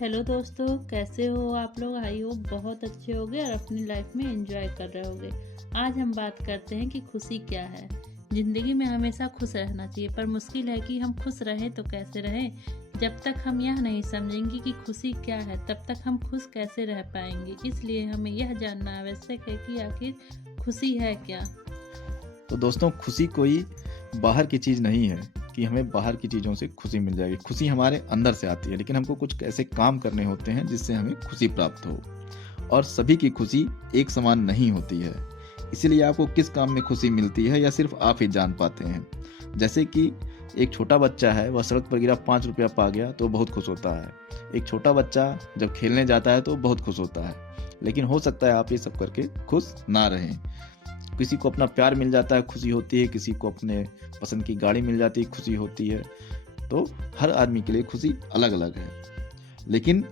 Hello दोस्तों, कैसे हो आप लोग? आई होप बहुत अच्छे होगे और अपनी लाइफ में एंजॉय कर रहे होगे। आज हम बात करते हैं कि खुशी क्या है। ज़िंदगी में हमेशा खुश रहना चाहिए, पर मुश्किल है कि हम खुश रहें तो कैसे रहें। जब तक हम यह नहीं समझेंगे कि खुशी क्या है, तब तक हम खुश कैसे रह पाएंगे। इसलिए हमें यह जानना आवश्यक है कि आखिर खुशी है क्या। तो दोस्तों, खुशी कोई बाहर की चीज़ नहीं है कि हमें बाहर की चीज़ों से खुशी मिल जाएगी। खुशी हमारे अंदर से आती है, लेकिन हमको कुछ ऐसे काम करने होते हैं जिससे हमें खुशी प्राप्त हो। और सभी की खुशी एक समान नहीं होती है। इसीलिए आपको किस काम में खुशी मिलती है या सिर्फ आप ही जान पाते हैं। जैसे कि एक छोटा बच्चा है, वह सड़क पर गिरा 5 रुपया पा गया तो बहुत खुश होता है। एक छोटा बच्चा जब खेलने जाता है तो बहुत खुश होता है। लेकिन हो सकता है आप ये सब करके खुश ना रहें। किसी को अपना प्यार मिल जाता है, खुशी होती है। किसी को अपने पसंद की गाड़ी मिल जाती है, खुशी होती है। तो हर आदमी के लिए खुशी अलग अलग है। लेकिन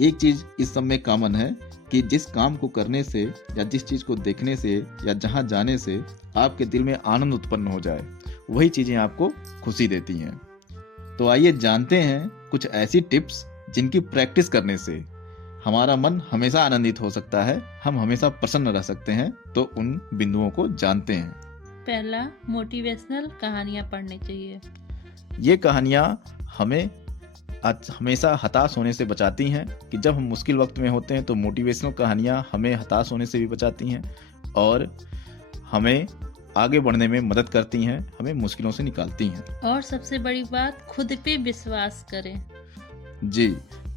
एक चीज इस सब में कॉमन है कि जिस काम को करने से या जिस चीज को देखने से या जहां जाने से आपके दिल में आनंद उत्पन्न हो जाए, वही चीजें आपको खुशी देती हैं। तो आइए जानते हैं कुछ ऐसी टिप्स जिनकी प्रैक्टिस करने से हमारा मन हमेशा आनंदित हो सकता है, हम हमेशा प्रसन्न रह सकते हैं। तो उन बिंदुओं को जानते हैं। पहला, मोटिवेशनल कहानियाँ पढ़नी चाहिए। ये कहानियाँ हमें हमेशा हताश होने से बचाती हैं कि जब हम मुश्किल वक्त में होते हैं तो मोटिवेशनल कहानियाँ हमें हताश होने से भी बचाती हैं और हमें आगे बढ़ने में मदद करती हैं, हमें मुश्किलों से निकालती हैं। और सबसे बड़ी बात, खुद पे विश्वास करें। जी,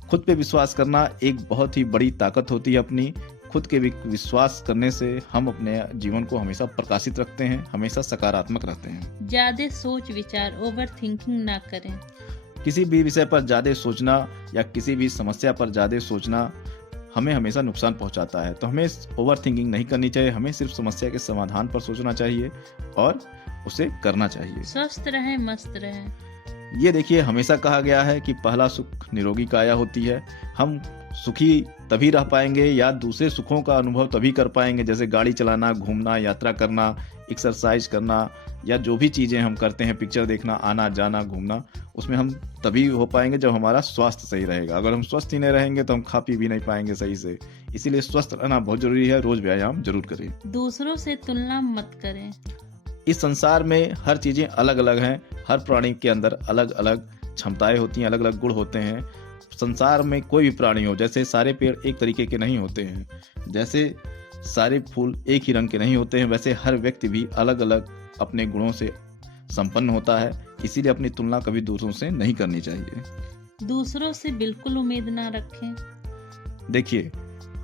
खुद पे विश्वास करना एक बहुत ही बड़ी ताकत होती है अपनी। खुद के विश्वास करने से हम अपने जीवन को हमेशा प्रकाशित रखते हैं, हमेशा सकारात्मक रहते हैं। ज्यादा सोच विचार, ओवर थिंकिंग ना करें। किसी भी विषय पर ज्यादा सोचना या किसी भी समस्या पर ज्यादा सोचना हमें हमेशा नुकसान पहुंचाता है। तो हमें ओवर थिंकिंग नहीं करनी चाहिए, हमें सिर्फ समस्या के समाधान पर सोचना चाहिए और उसे करना चाहिए। स्वस्थ रहें, मस्त रहें। ये देखिए, हमेशा कहा गया है कि पहला सुख निरोगी काया होती है। हम सुखी तभी रह पाएंगे या दूसरे सुखों का अनुभव तभी कर पाएंगे, जैसे गाड़ी चलाना, घूमना, यात्रा करना, एक्सरसाइज करना या जो भी चीज़ें हम करते हैं, पिक्चर देखना, आना जाना, घूमना, उसमें हम तभी हो पाएंगे जब हमारा स्वास्थ्य सही रहेगा। अगर हम स्वस्थ ही नहीं रहेंगे तो हम खा पी भी नहीं पाएंगे सही से। इसीलिए स्वस्थ रहना बहुत जरूरी है। रोज व्यायाम जरूर करें। दूसरों से तुलना मत करें। इस संसार में हर चीज़ें अलग अलग हैं। हर प्राणी के अंदर अलग अलग क्षमताएं होती हैं, अलग अलग गुण होते हैं। संसार में कोई भी प्राणी हो, जैसे सारे पेड़ एक तरीके के नहीं होते हैं, जैसे सारे फूल एक ही रंग के नहीं होते हैं, वैसे हर व्यक्ति भी अलग अलग अपने गुणों से संपन्न होता है। इसीलिए अपनी तुलना कभी दूसरों से नहीं करनी चाहिए। दूसरों से बिल्कुल उम्मीद ना रखें। देखिए,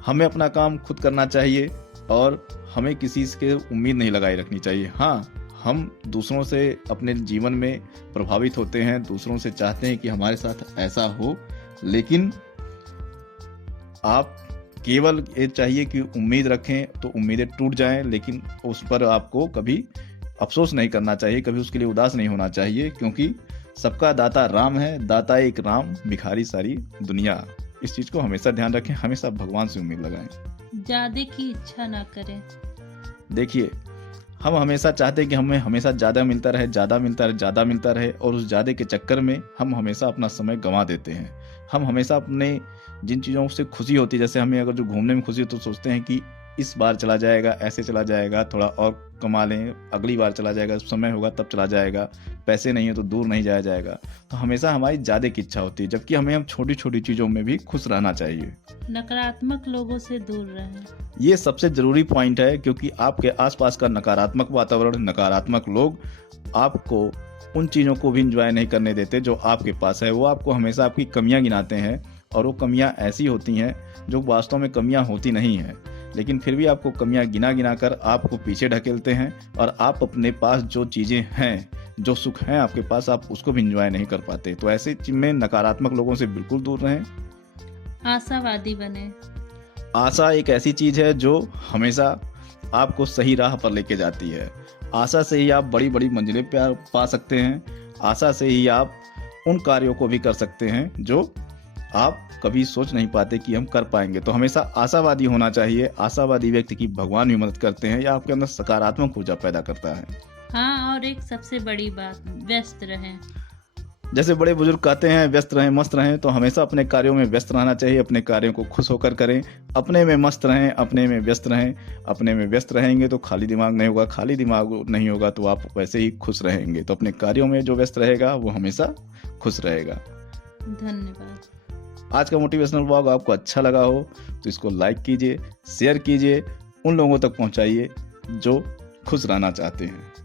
हमें अपना काम खुद करना चाहिए और हमें किसी से उम्मीद नहीं लगाई रखनी चाहिए। हाँ, हम दूसरों से अपने जीवन में प्रभावित होते हैं, दूसरों से चाहते हैं कि हमारे साथ ऐसा हो, लेकिन आप केवल ये चाहिए कि उम्मीद रखें तो उम्मीदें टूट जाएं, लेकिन उस पर आपको कभी अफसोस नहीं करना चाहिए, कभी उसके लिए उदास नहीं होना चाहिए, क्योंकि सबका दाता राम है, दाता एक राम, भिखारी सारी दुनिया। इस चीज को हमेशा ध्यान रखें, हमेशा भगवान से उम्मीद लगाएं। ज्यादा की इच्छा ना करें। देखिए, हम हमेशा चाहते हैं कि हमें हमेशा ज़्यादा मिलता रहे, ज़्यादा मिलता रहे, ज़्यादा मिलता रहे, और उस ज़्यादा के चक्कर में हम हमेशा अपना समय गंवा देते हैं। हम हमेशा अपने जिन चीज़ों से खुशी होती है, जैसे हमें अगर जो घूमने में खुशी हो तो सोचते हैं कि इस बार चला जाएगा, ऐसे चला जाएगा, थोड़ा और कमा लें, अगली बार चला जाएगा, समय होगा तब चला जाएगा, पैसे नहीं है तो दूर नहीं जाया जाएगा। तो हमेशा हमारी ज़्यादा की इच्छा होती है, जबकि हमें हम छोटी छोटी चीज़ों में भी खुश रहना चाहिए। नकारात्मक लोगों से दूर रहें। ये सबसे जरूरी पॉइंट है, क्योंकि आपके आसपास का नकारात्मक वातावरण, नकारात्मक लोग आपको उन चीज़ों को भी इंजॉय नहीं करने देते जो आपके पास है। वो आपको हमेशा आपकी कमियां गिनाते हैं, और वो कमियां ऐसी होती हैं जो वास्तव में कमियां होती नहीं हैं, लेकिन फिर भी आपको कमियां गिना गिना कर आपको पीछे ढकेलते हैं, और आप अपने पास जो चीज़ें हैं, जो सुख हैं आपके पास, आप उसको भी इंजॉय नहीं कर पाते। तो ऐसे में नकारात्मक लोगों से बिल्कुल दूर रहें। आशावादी बने। आशा एक ऐसी चीज है जो हमेशा आपको सही राह पर लेके जाती है। आशा से ही आप बड़ी बड़ी मंजिलें पा सकते हैं। आशा से ही आप उन कार्यों को भी कर सकते हैं जो आप कभी सोच नहीं पाते कि हम कर पाएंगे। तो हमेशा आशावादी होना चाहिए। आशावादी व्यक्ति की भगवान भी मदद करते हैं या आपके अंदर सकारात्मक ऊर्जा पैदा करता है। हाँ, और एक सबसे बड़ी बात, व्यस्त रहें। जैसे बड़े बुजुर्ग कहते हैं व्यस्त रहें मस्त रहें, तो हमेशा अपने कार्यों में व्यस्त रहना चाहिए। अपने कार्यों को खुश होकर करें, अपने में मस्त रहें, अपने में व्यस्त रहें। अपने में व्यस्त रहेंगे तो खाली दिमाग नहीं होगा, खाली दिमाग नहीं होगा तो आप वैसे ही खुश रहेंगे। तो अपने कार्यों में जो व्यस्त रहेगा वो हमेशा खुश रहेगा। धन्यवाद। आज का मोटिवेशनल व्लॉग आपको अच्छा लगा हो तो इसको लाइक कीजिए, शेयर कीजिए, उन लोगों तक पहुंचाइए जो खुश रहना चाहते हैं।